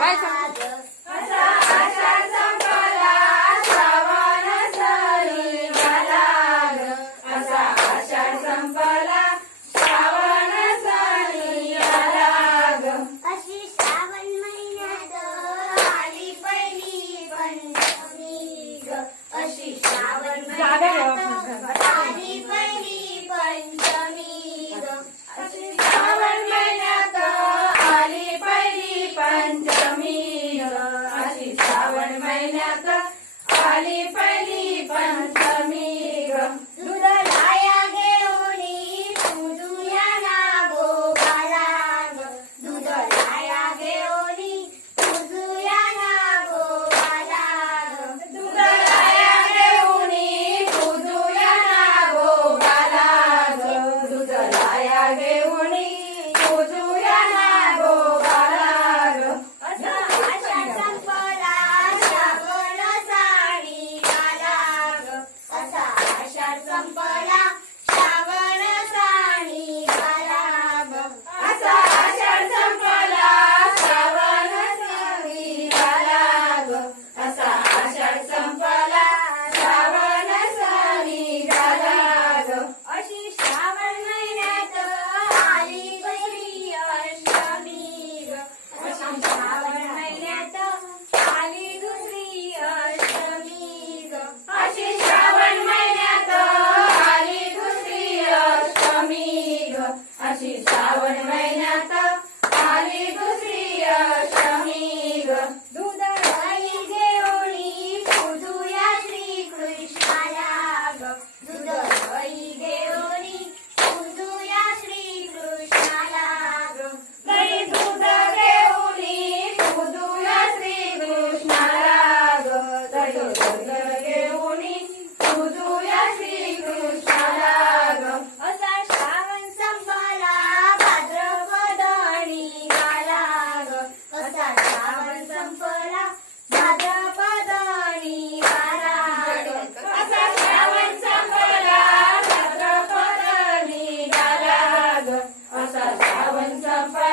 拜ば。श्रावण महिन्यात आली I sa sa sa